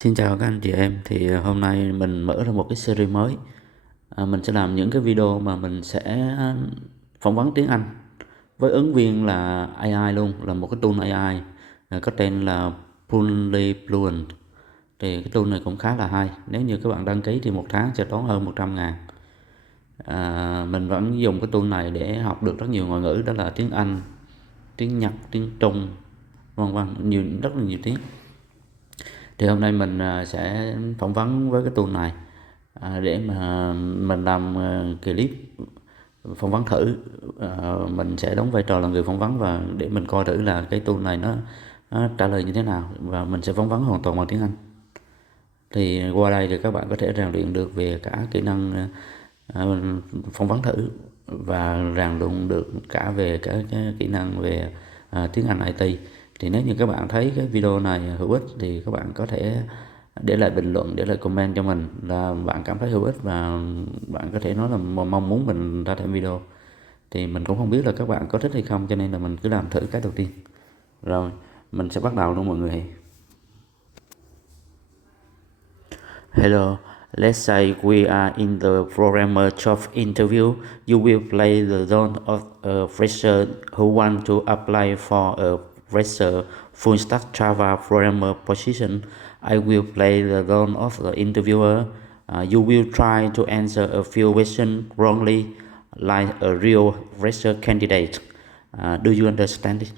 Xin chào các anh chị em, thì hôm nay mình mở ra một cái series mới. Mình sẽ làm những cái video mà mình sẽ phỏng vấn tiếng Anh với ứng viên là AI luôn, là một cái tool AI có tên là Fluent. Thì cái tool này cũng khá là hay. Nếu như các bạn đăng ký thì một tháng sẽ tốn hơn 100.000. Mình vẫn dùng cái tool này để học được rất nhiều ngoại ngữ, đó là tiếng Anh, tiếng Nhật, tiếng Trung, vân vân, rất là nhiều tiếng. Thì hôm nay mình sẽ phỏng vấn với cái tool này để mà mình làm clip phỏng vấn thử. Mình sẽ đóng vai trò là người phỏng vấn và để mình coi thử là cái tool này nó trả lời như thế nào, và mình sẽ phỏng vấn hoàn toàn bằng tiếng Anh. Thì qua đây thì các bạn có thể rèn luyện được về cả kỹ năng phỏng vấn thử, và rèn luyện được cả về cái kỹ năng về tiếng Anh IT. Thì nếu như các bạn thấy cái video này hữu ích thì các bạn có thể để lại bình luận, để lại comment cho mình là bạn cảm thấy hữu ích, và bạn có thể nói là mong muốn mình ra thêm video. Thì mình cũng không biết là các bạn có thích hay không, cho nên là mình cứ làm thử cái đầu tiên. Rồi mình sẽ bắt đầu luôn mọi người. Hello, let's say we are in the programmer job interview. You will play the role of a fresher who want to apply for a fresher full-stack Java programmer position. I will play the role of the interviewer. You will try to answer a few questions wrongly, like a real fresher candidate. Do you understand it?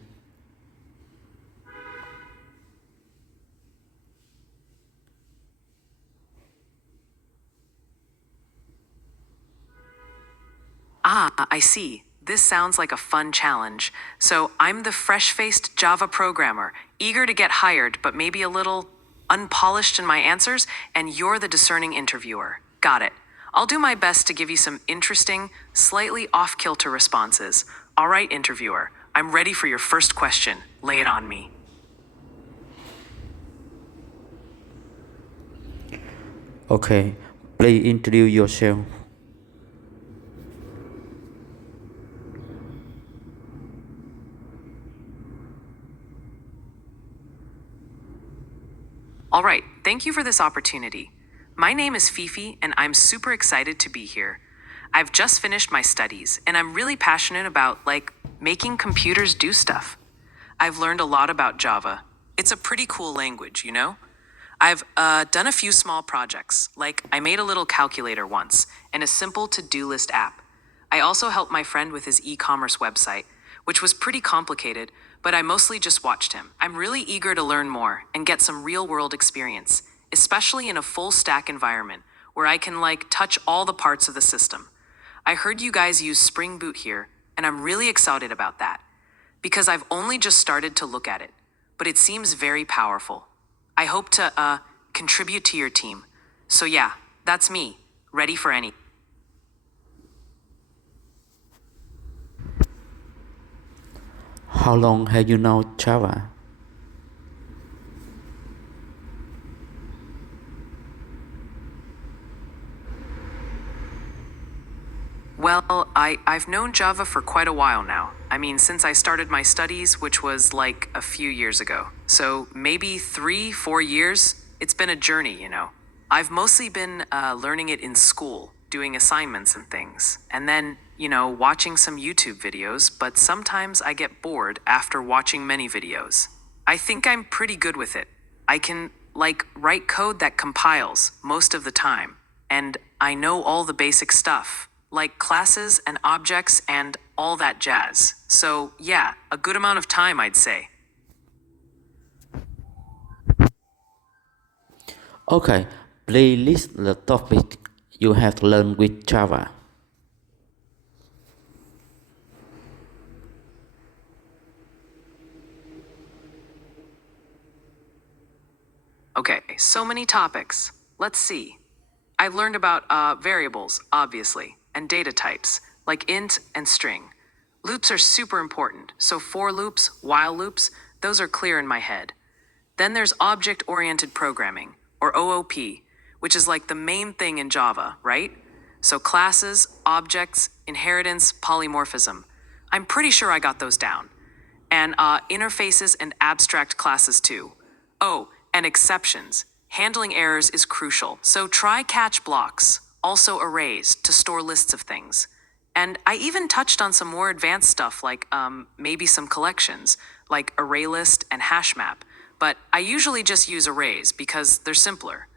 Ah, I see. This sounds like a fun challenge. So I'm the fresh-faced Java programmer, eager to get hired, but maybe a little unpolished in my answers, and you're the discerning interviewer. Got it. I'll do my best to give you some interesting, slightly off-kilter responses. All right, interviewer, I'm ready for your first question. Lay it on me. Okay, please introduce yourself. All right, thank you for this opportunity. My name is Fifi, and I'm super excited to be here. I've just finished my studies, and I'm really passionate about, making computers do stuff. I've learned a lot about Java. It's a pretty cool language, you know? I've done a few small projects, like I made a little calculator once, and a simple to-do list app. I also helped my friend with his e-commerce website, which was pretty complicated, but I mostly just watched him. I'm really eager to learn more and get some real-world experience, especially in a full-stack environment where I can touch all the parts of the system. I heard you guys use Spring Boot here, and I'm really excited about that because I've only just started to look at it, but it seems very powerful. I hope to contribute to your team. So yeah, that's me, ready for any. How long have you known Java? Well, I've known Java for quite a while now. I mean, since I started my studies, which was like a few years ago. So maybe 3, 4 years. It's been a journey, you know. I've mostly been learning it in school, doing assignments and things. And then, watching some YouTube videos, but sometimes I get bored after watching many videos. I think I'm pretty good with it. I can, write code that compiles most of the time. And I know all the basic stuff, like classes and objects and all that jazz. So, yeah, a good amount of time, I'd say. Okay, please list the topic you have learned with Java. Okay, so many topics. Let's see. I learned about variables, obviously, and data types, like int and string. Loops are super important, so for loops, while loops, those are clear in my head. Then there's object-oriented programming, or OOP, which is like the main thing in Java, right? So classes, objects, inheritance, polymorphism. I'm pretty sure I got those down. And interfaces and abstract classes too. Oh, and exceptions. Handling errors is crucial, so try catch blocks, also arrays to store lists of things. And I even touched on some more advanced stuff like maybe some collections, like array list and hash map, but I usually just use arrays because they're simpler.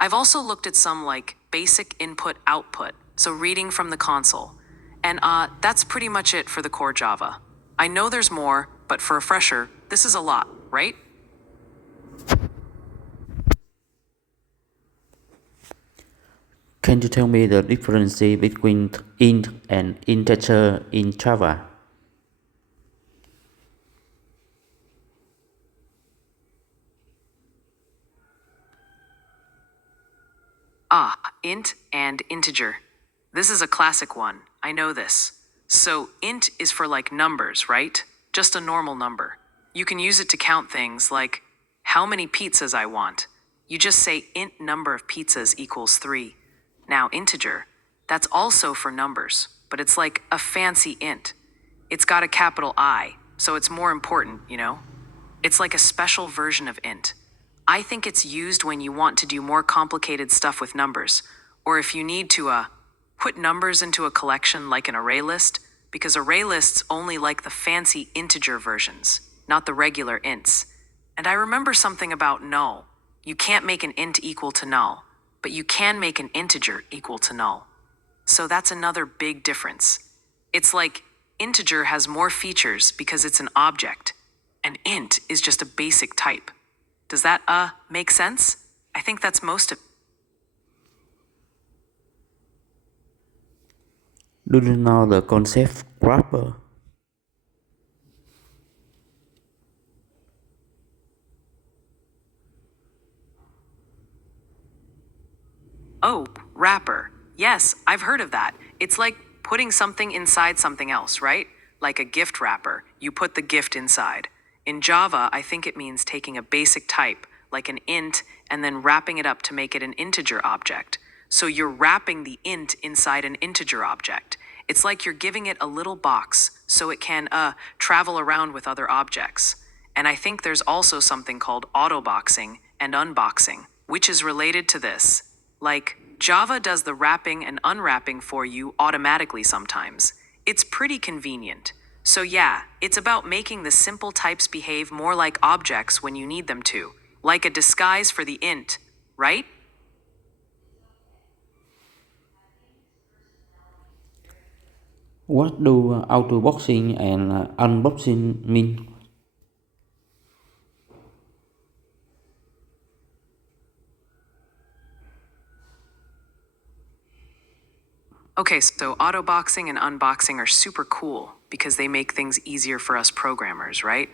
I've also looked at some like basic input output, so reading from the console. And that's pretty much it for the core Java. I know there's more, but for a fresher, this is a lot, right? Can you tell me the difference between int and integer in Java? Int and integer. This is a classic one. I know this. So int is for like numbers, right? Just a normal number. You can use it to count things like how many pizzas I want. You just say int number of pizzas equals 3. Now integer, that's also for numbers, but it's like a fancy int. It's got a capital I, so it's more important, you know? It's like a special version of int. I think it's used when you want to do more complicated stuff with numbers, or if you need to put numbers into a collection like an array list, because array lists only like the fancy integer versions, not the regular ints. And I remember something about null. You can't make an int equal to null, but you can make an integer equal to null. So that's another big difference. It's like integer has more features because it's an object, and int is just a basic type. Does that make sense? I think that's most of. Do you know the concept wrapper? Oh, wrapper. Yes, I've heard of that. It's like putting something inside something else, right? Like a gift wrapper. You put the gift inside. In Java, I think it means taking a basic type, like an int, and then wrapping it up to make it an integer object. So you're wrapping the int inside an integer object. It's like you're giving it a little box so it can travel around with other objects. And I think there's also something called autoboxing and unboxing, which is related to this. Like, Java does the wrapping and unwrapping for you automatically sometimes. It's pretty convenient. So yeah, it's about making the simple types behave more like objects when you need them to, like a disguise for the int, right? What do autoboxing and unboxing mean? Okay, so autoboxing and unboxing are super cool because they make things easier for us programmers, right?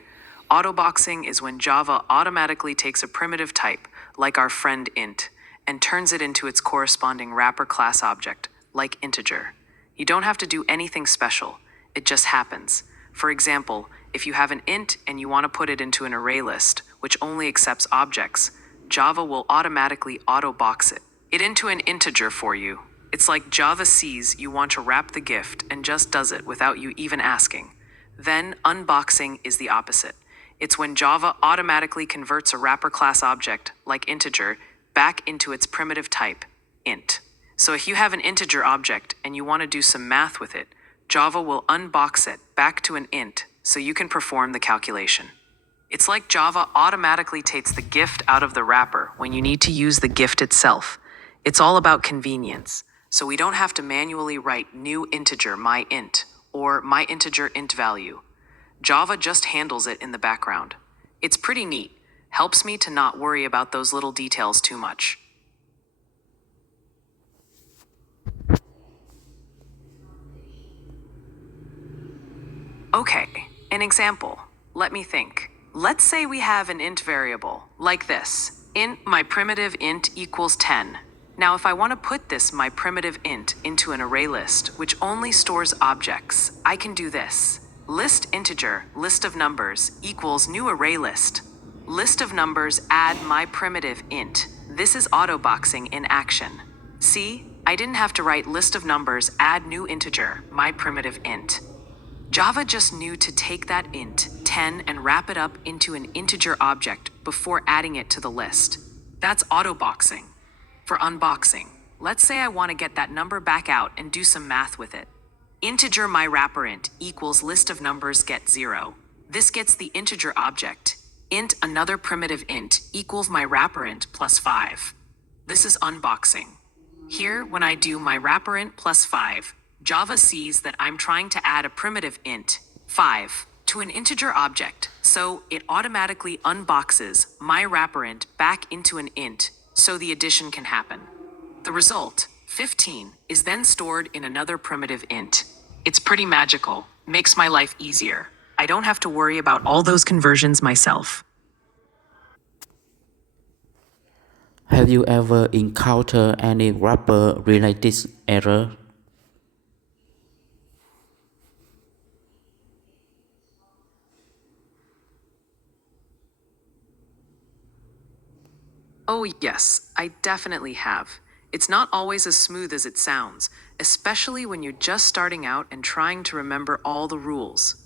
Autoboxing is when Java automatically takes a primitive type, like our friend int, and turns it into its corresponding wrapper class object, like integer. You don't have to do anything special. It just happens. For example, if you have an int and you want to put it into an array list, which only accepts objects, Java will automatically autobox it into an integer for you. It's like Java sees you want to wrap the gift and just does it without you even asking. Then unboxing is the opposite. It's when Java automatically converts a wrapper class object, like integer, back into its primitive type, int. So if you have an integer object and you want to do some math with it, Java will unbox it back to an int so you can perform the calculation. It's like Java automatically takes the gift out of the wrapper when you need to use the gift itself. It's all about convenience. So we don't have to manually write new integer myInt or myInteger int value. Java just handles it in the background. It's pretty neat. Helps me to not worry about those little details too much. Okay, an example. Let me think. Let's say we have an int variable, like this. Int my primitive int equals 10. Now if I want to put this my primitive int into an array list, which only stores objects, I can do this. List integer, list of numbers, equals new array list. List of numbers add my primitive int. This is autoboxing in action. See, I didn't have to write list of numbers add new integer, my primitive int. Java just knew to take that int, 10, and wrap it up into an integer object before adding it to the list. That's autoboxing. For unboxing, let's say I want to get that number back out and do some math with it. Integer my wrapperint equals list of numbers get 0. This gets the integer object. Int another primitive int equals my wrapperint plus 5. This is unboxing. Here, when I do my wrapperint plus 5, Java sees that I'm trying to add a primitive int, 5, to an integer object, so it automatically unboxes my wrapperint back into an int so the addition can happen. The result, 15, is then stored in another primitive int. It's pretty magical, makes my life easier. I don't have to worry about all those conversions myself. Have you ever encountered any wrapper-related error? Oh, yes, I definitely have. It's not always as smooth as it sounds, especially when you're just starting out and trying to remember all the rules.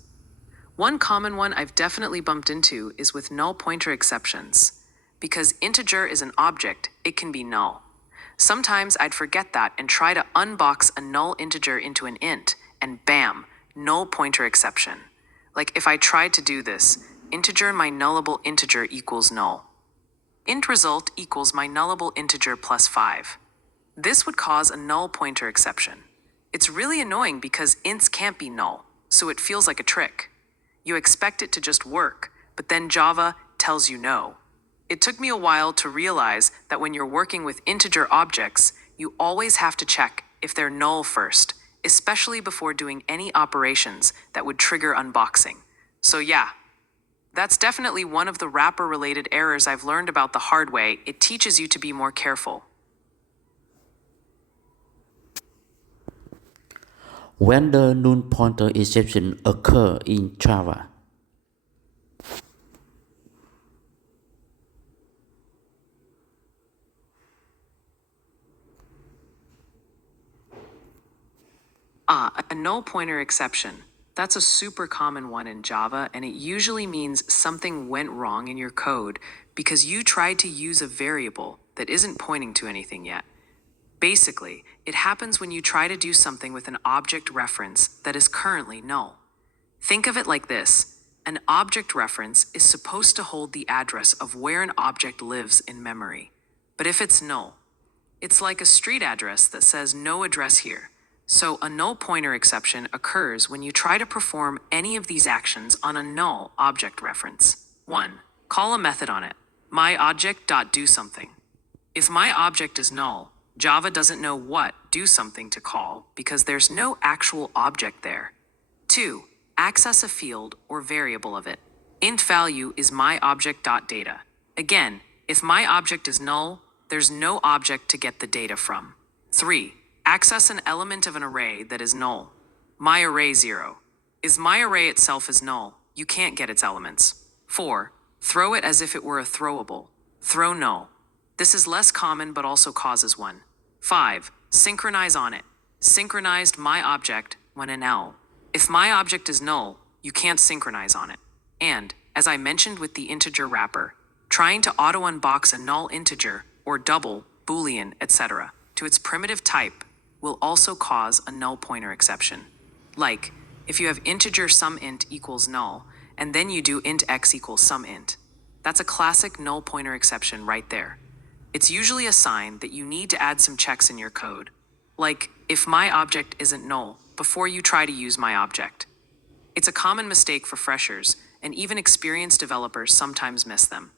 One common one I've definitely bumped into is with null pointer exceptions. Because integer is an object, it can be null. Sometimes I'd forget that and try to unbox a null integer into an int, and bam, null pointer exception. Like if I tried to do this, integer my nullable integer equals null. Int result equals my nullable integer plus 5. This would cause a null pointer exception. It's really annoying because ints can't be null, so it feels like a trick. You expect it to just work, but then Java tells you no. It took me a while to realize that when you're working with integer objects, you always have to check if they're null first, especially before doing any operations that would trigger unboxing. So yeah, that's definitely one of the wrapper-related errors I've learned about the hard way. It teaches you to be more careful. When the null pointer exception occur in Java? A null pointer exception. That's a super common one in Java, and it usually means something went wrong in your code because you tried to use a variable that isn't pointing to anything yet. Basically, it happens when you try to do something with an object reference that is currently null. Think of it like this. An object reference is supposed to hold the address of where an object lives in memory. But if it's null, it's like a street address that says no address here. So a null pointer exception occurs when you try to perform any of these actions on a null object reference. 1. Call a method on it. myObject.doSomething. If my object is null, Java doesn't know what doSomething to call because there's no actual object there. 2. Access a field or variable of it. Int value is myObject.data. Again, if my object is null, there's no object to get the data from. 3. Access an element of an array that is null. myArray0. Is myArray itself is null, you can't get its elements. 4. Throw it as if it were a throwable. Throw null. This is less common but also causes one. 5. Synchronize on it. Synchronized myObject when a null. If myObject is null, you can't synchronize on it. And, as I mentioned with the integer wrapper, trying to auto-unbox a null integer, or double, boolean, etc., to its primitive type will also cause a null pointer exception. Like, if you have integer sumInt equals null, and then you do int x equals sumInt. That's a classic null pointer exception right there. It's usually a sign that you need to add some checks in your code. Like, if myObject isn't null, before you try to use myObject. It's a common mistake for freshers, and even experienced developers sometimes miss them.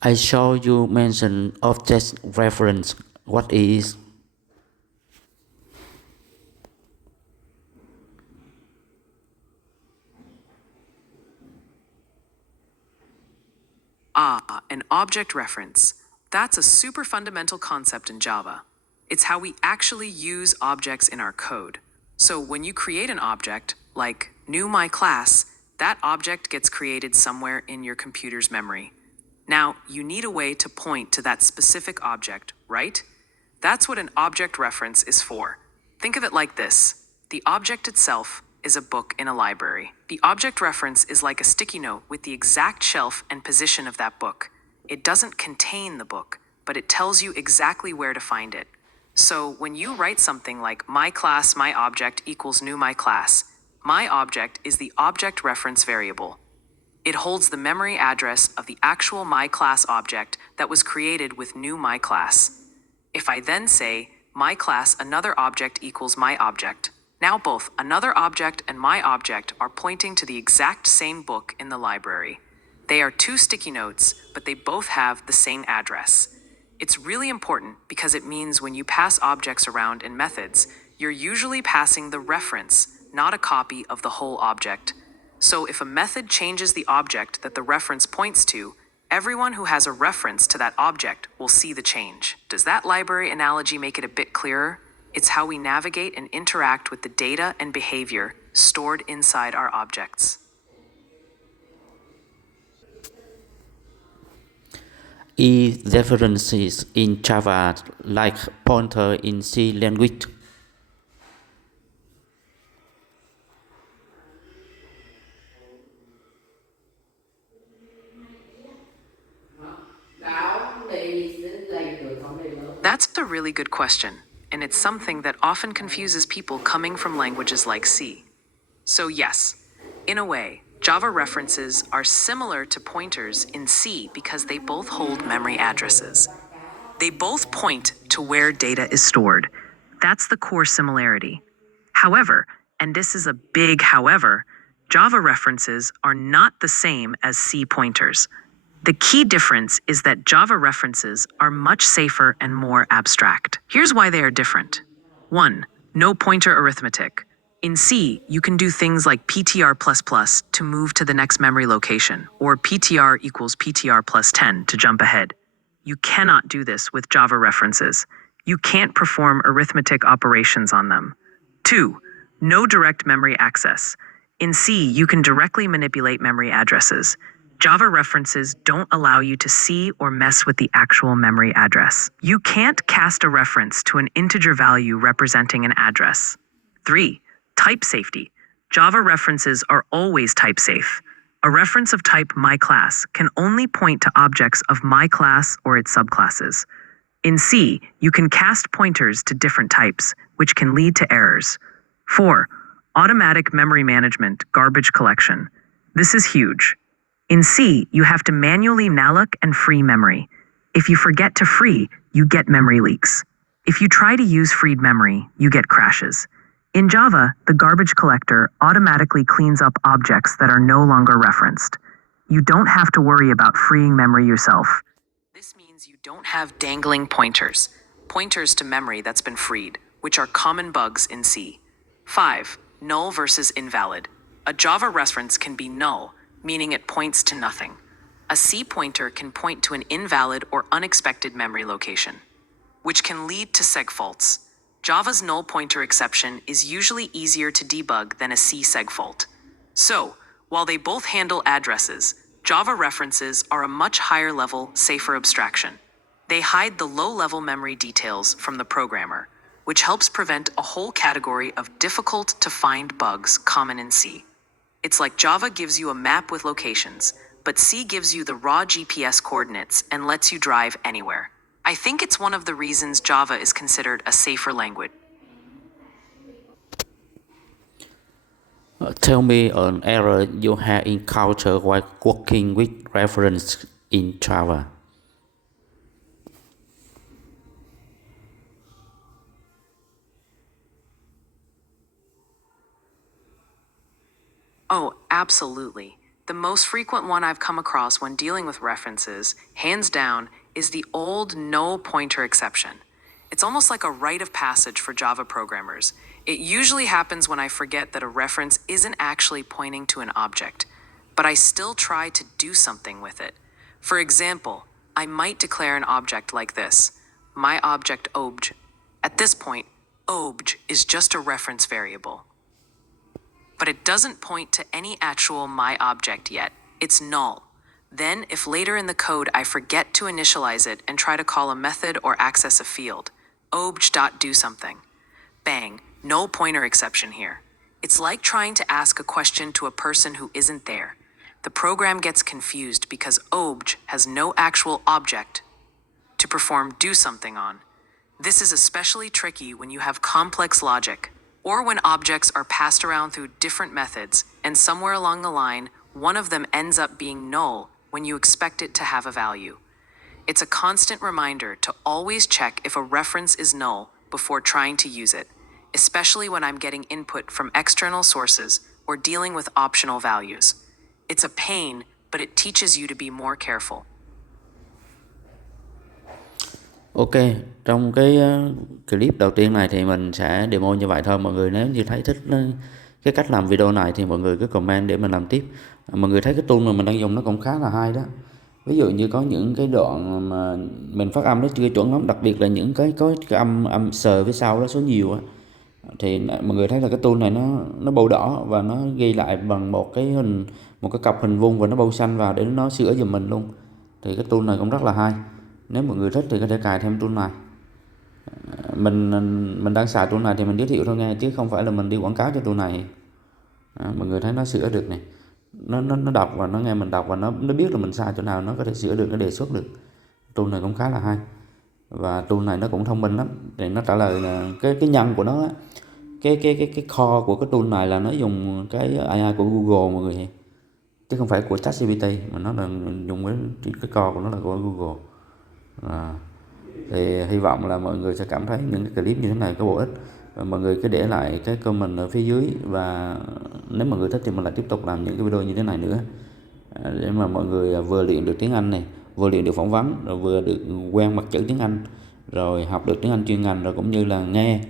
I saw you mention object reference. What is? An object reference. That's a super fundamental concept in Java. It's how we actually use objects in our code. So when you create an object, like new my class, that object gets created somewhere in your computer's memory. Now, you need a way to point to that specific object, right? That's what an object reference is for. Think of it like this. The object itself, is a book in a library. The object reference is like a sticky note with the exact shelf and position of that book. It doesn't contain the book, but it tells you exactly where to find it. So when you write something like my class, my object equals new my class, my object is the object reference variable. It holds the memory address of the actual my class object that was created with new my class. If I then say my class another object equals my object, now both another object and my object are pointing to the exact same book in the library. They are two sticky notes, but they both have the same address. It's really important because it means when you pass objects around in methods, you're usually passing the reference, not a copy of the whole object. So if a method changes the object that the reference points to, everyone who has a reference to that object will see the change. Does that library analogy make it a bit clearer? It's how we navigate and interact with the data and behavior stored inside our objects. References in Java like pointer in C language. That's a really good question, and it's something that often confuses people coming from languages like C. So yes, in a way, Java references are similar to pointers in C because they both hold memory addresses. They both point to where data is stored. That's the core similarity. However, and this is a big however, Java references are not the same as C pointers. The key difference is that Java references are much safer and more abstract. Here's why they are different. 1. No pointer arithmetic. In C, you can do things like PTR++ to move to the next memory location, or PTR equals PTR plus 10 to jump ahead. You cannot do this with Java references. You can't perform arithmetic operations on them. 2. No direct memory access. In C, you can directly manipulate memory addresses. Java references don't allow you to see or mess with the actual memory address. You can't cast a reference to an integer value representing an address. 3. Type safety. Java references are always type safe. A reference of type myClass can only point to objects of myClass or its subclasses. In C, you can cast pointers to different types, which can lead to errors. 4. Automatic memory management, garbage collection. This is huge. In C, you have to manually malloc and free memory. If you forget to free, you get memory leaks. If you try to use freed memory, you get crashes. In Java, the garbage collector automatically cleans up objects that are no longer referenced. You don't have to worry about freeing memory yourself. This means you don't have dangling pointers to memory that's been freed, which are common bugs in C. 5. Null versus invalid. A Java reference can be null, meaning it points to nothing. A C pointer can point to an invalid or unexpected memory location, which can lead to seg faults. Java's null pointer exception is usually easier to debug than a C seg fault. So, while they both handle addresses, Java references are a much higher level, safer abstraction. They hide the low-level memory details from the programmer, which helps prevent a whole category of difficult-to-find bugs common in C. It's like Java gives you a map with locations, but C gives you the raw GPS coordinates and lets you drive anywhere. I think it's one of the reasons Java is considered a safer language. Tell me an error you have encountered while working with reference in Java. Oh, absolutely. The most frequent one I've come across when dealing with references, hands down, is the old no pointer exception. It's almost like a rite of passage for Java programmers. It usually happens when I forget that a reference isn't actually pointing to an object, but I still try to do something with it. For example, I might declare an object like this, my object obj. At this point, obj is just a reference variable. But it doesn't point to any actual my object yet. It's null. Then, if later in the code I forget to initialize it and try to call a method or access a field, obj.doSomething. Bang, no pointer exception here. It's like trying to ask a question to a person who isn't there. The program gets confused because obj has no actual object to perform do something on. This is especially tricky when you have complex logic, or when objects are passed around through different methods, and somewhere along the line, one of them ends up being null when you expect it to have a value. It's a constant reminder to always check if a reference is null before trying to use it, especially when I'm getting input from external sources or dealing with optional values. It's a pain, but it teaches you to be more careful. Ok, trong cái clip đầu tiên này thì mình sẽ demo như vậy thôi. Mọi người nếu như thấy thích cái cách làm video này thì mọi người cứ comment để mình làm tiếp. Mọi người thấy cái tool mà mình đang dùng nó cũng khá là hay đó. Ví dụ như có những cái đoạn mà mình phát âm nó chưa chuẩn lắm, đặc biệt là những cái có cái âm sờ phía sau đó số nhiều á, thì mọi người thấy là cái tool này nó bầu đỏ và nó ghi lại bằng một cái cặp hình vuông và nó bầu xanh vào để nó sửa giùm mình luôn. Thì cái tool này cũng rất là hay. Nếu mọi người thích thì có thể cài thêm tool này. Mình đang xài tool này thì mình giới thiệu thôi nghe, chứ không phải là mình đi quảng cáo cho tool này. Mọi người thấy nó sửa được này, nó đọc và nó nghe mình đọc và nó biết là mình sai chỗ nào, nó có thể sửa được, nó đề xuất được. Tool này cũng khá là hay và tool này nó cũng thông minh lắm. Để nó trả lời là cái nhân của nó, cái core của cái tool này là nó dùng cái AI của Google mọi người, chứ không phải của ChatGPT, mà nó là dùng cái core của nó là của Google. Thì hy vọng là mọi người sẽ cảm thấy những cái clip như thế này có bổ ích. Và mọi người cứ để lại cái comment ở phía dưới, và nếu mọi người thích thì mình lại tiếp tục làm những cái video như thế này nữa, để mà mọi người vừa luyện được tiếng Anh này, vừa luyện được phỏng vấn, rồi vừa được quen mặt chữ tiếng Anh, rồi học được tiếng Anh chuyên ngành, rồi cũng như là nghe.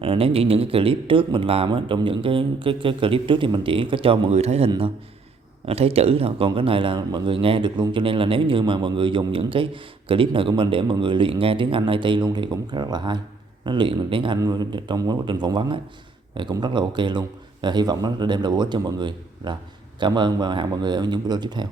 Nếu những cái clip trước mình làm á, trong những cái clip trước thì mình chỉ có cho mọi người thấy hình thôi, thấy chữ thôi, còn cái này là mọi người nghe được luôn. Cho nên là nếu như mà mọi người dùng những cái clip này của mình để mọi người luyện nghe tiếng Anh IT luôn thì cũng rất là hay. Nó luyện được tiếng Anh trong quá trình phỏng vấn ấy, thì cũng rất là ok luôn. Hy vọng nó đem lại bổ ích cho mọi người. Rồi, cảm ơn và hẹn mọi người ở những video tiếp theo.